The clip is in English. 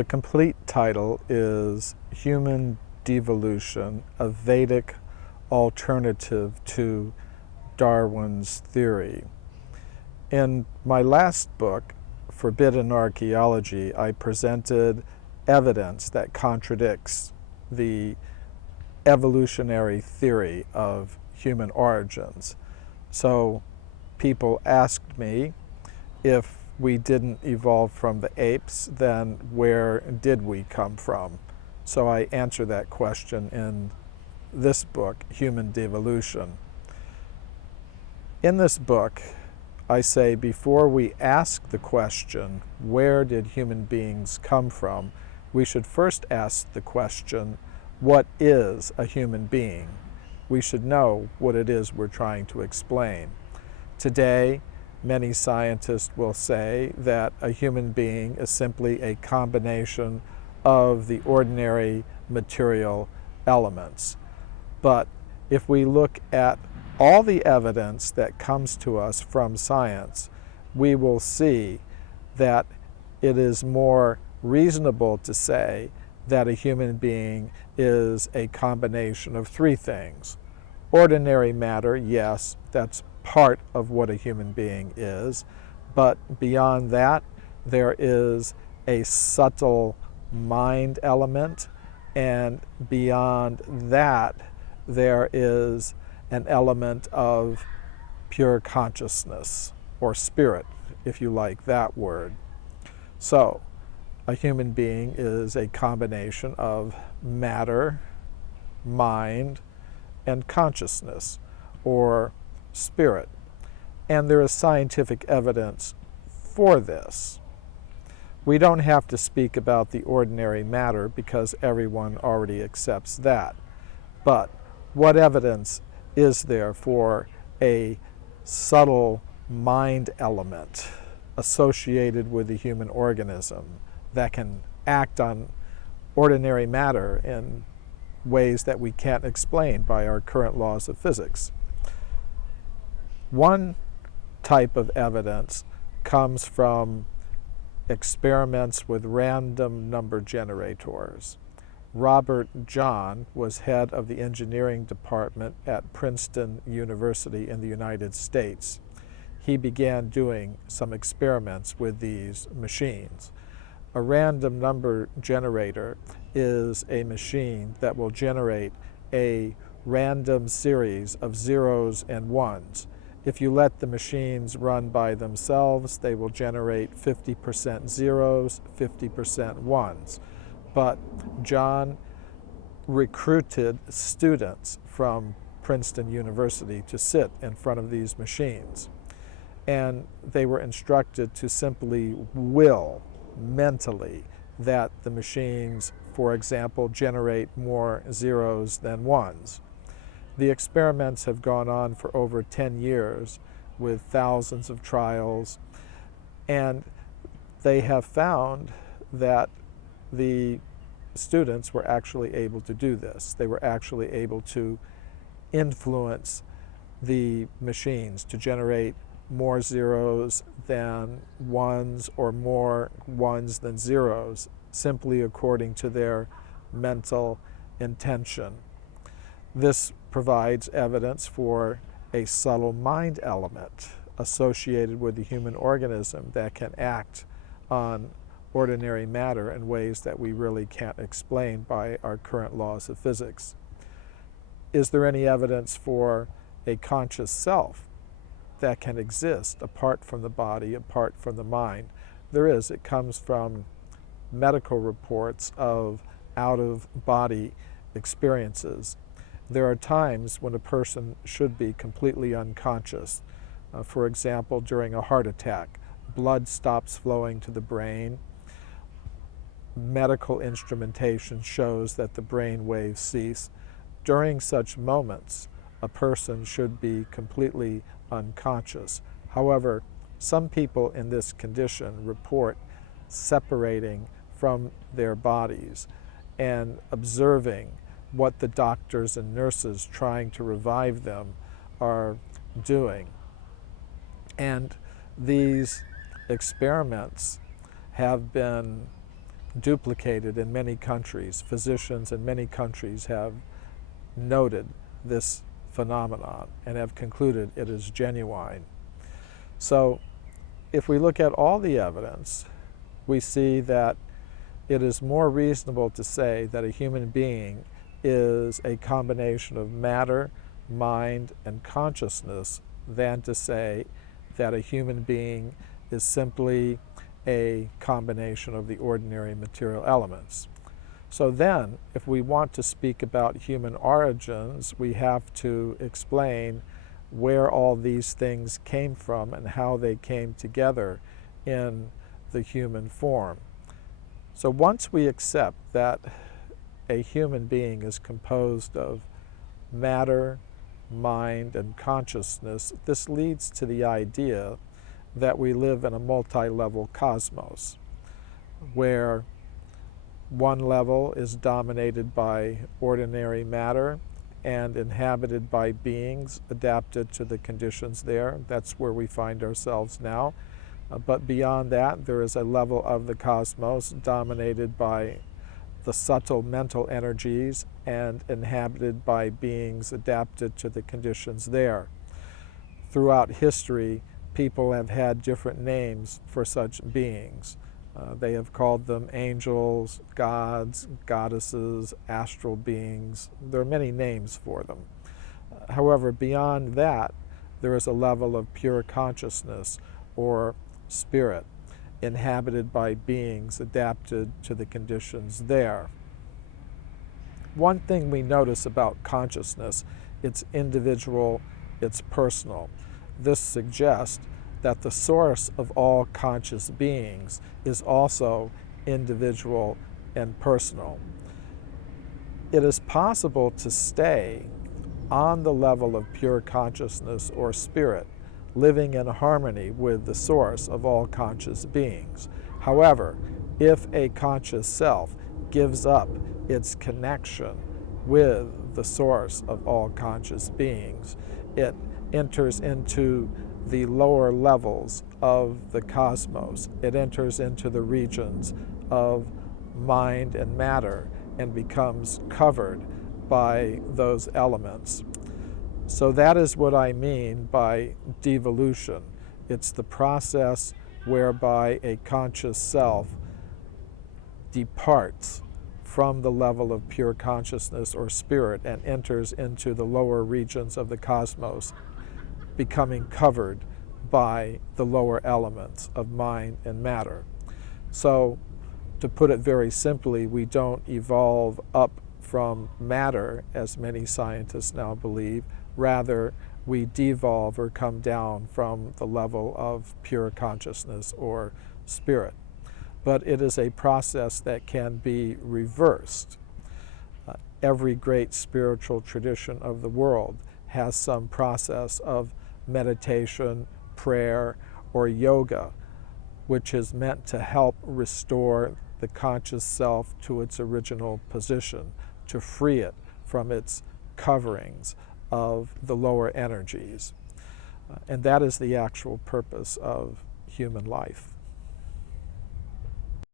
The complete title is Human Devolution, a Vedic Alternative to Darwin's Theory. In my last book, Forbidden Archaeology, I presented evidence that contradicts the evolutionary theory of human origins. So people asked me, if we didn't evolve from the apes, then where did we come from? So I answer that question in this book, Human Devolution. In this book, I say before we ask the question, where did human beings come from, we should first ask the question, what is a human being? We should know what it is we're trying to explain. Today, many scientists will say that a human being is simply a combination of the ordinary material elements. But if we look at all the evidence that comes to us from science, we will see that it is more reasonable to say that a human being is a combination of three things. Ordinary matter, yes, that's part of what a human being is, but beyond that, there is a subtle mind element, and beyond that, there is an element of pure consciousness, or spirit, if you like that word. So, a human being is a combination of matter, mind, and consciousness, or spirit. And there is scientific evidence for this. We don't have to speak about the ordinary matter because everyone already accepts that. But what evidence is there for a subtle mind element associated with the human organism that can act on ordinary matter in ways that we can't explain by our current laws of physics? One type of evidence comes from experiments with random number generators. Robert John was head of the engineering department at Princeton University in the United States. He began doing some experiments with these machines. A random number generator is a machine that will generate a random series of zeros and ones. If you let the machines run by themselves, they will generate 50% zeros, 50% ones. But John recruited students from Princeton University to sit in front of these machines. And they were instructed to simply will mentally that the machines, for example, generate more zeros than ones. The experiments have gone on for over 10 years with thousands of trials, and they have found that the students were actually able to do this. They were actually able to influence the machines to generate more zeros than ones or more ones than zeros, simply according to their mental intention. This provides evidence for a subtle mind element associated with the human organism that can act on ordinary matter in ways that we really can't explain by our current laws of physics. Is there any evidence for a conscious self that can exist apart from the body, apart from the mind? There is. It comes from medical reports of out-of-body experiences. There are times when a person should be completely unconscious. For example, during a heart attack, blood stops flowing to the brain. Medical instrumentation shows that the brain waves cease. During such moments, a person should be completely unconscious. However, some people in this condition report separating from their bodies and observing what the doctors and nurses trying to revive them are doing. And these experiments have been duplicated in many countries. Physicians in many countries have noted this phenomenon and have concluded it is genuine. So if we look at all the evidence, we see that it is more reasonable to say that a human being is a combination of matter, mind, and consciousness than to say that a human being is simply a combination of the ordinary material elements. So then, if we want to speak about human origins, we have to explain where all these things came from and how they came together in the human form. So once we accept that a human being is composed of matter, mind, and consciousness, this leads to the idea that we live in a multi-level cosmos, where one level is dominated by ordinary matter and inhabited by beings adapted to the conditions there. That's where we find ourselves now. But beyond that, there is a level of the cosmos dominated by the subtle mental energies and inhabited by beings adapted to the conditions there. Throughout history, people have had different names for such beings. They have called them angels, gods, goddesses, astral beings. There are many names for them. However, beyond that, there is a level of pure consciousness or spirit inhabited by beings adapted to the conditions there. One thing we notice about consciousness, it's individual, it's personal. This suggests that the source of all conscious beings is also individual and personal. It is possible to stay on the level of pure consciousness or spirit, living in harmony with the source of all conscious beings. However, if a conscious self gives up its connection with the source of all conscious beings, it enters into the lower levels of the cosmos. It enters into the regions of mind and matter and becomes covered by those elements. So that is what I mean by devolution. It's the process whereby a conscious self departs from the level of pure consciousness or spirit and enters into the lower regions of the cosmos, becoming covered by the lower elements of mind and matter. So, to put it very simply, we don't evolve up from matter, as many scientists now believe. Rather, we devolve or come down from the level of pure consciousness or spirit. But it is a process that can be reversed. Every great spiritual tradition of the world has some process of meditation, prayer, or yoga, which is meant to help restore the conscious self to its original position, to free it from its coverings of the lower energies. And that is the actual purpose of human life.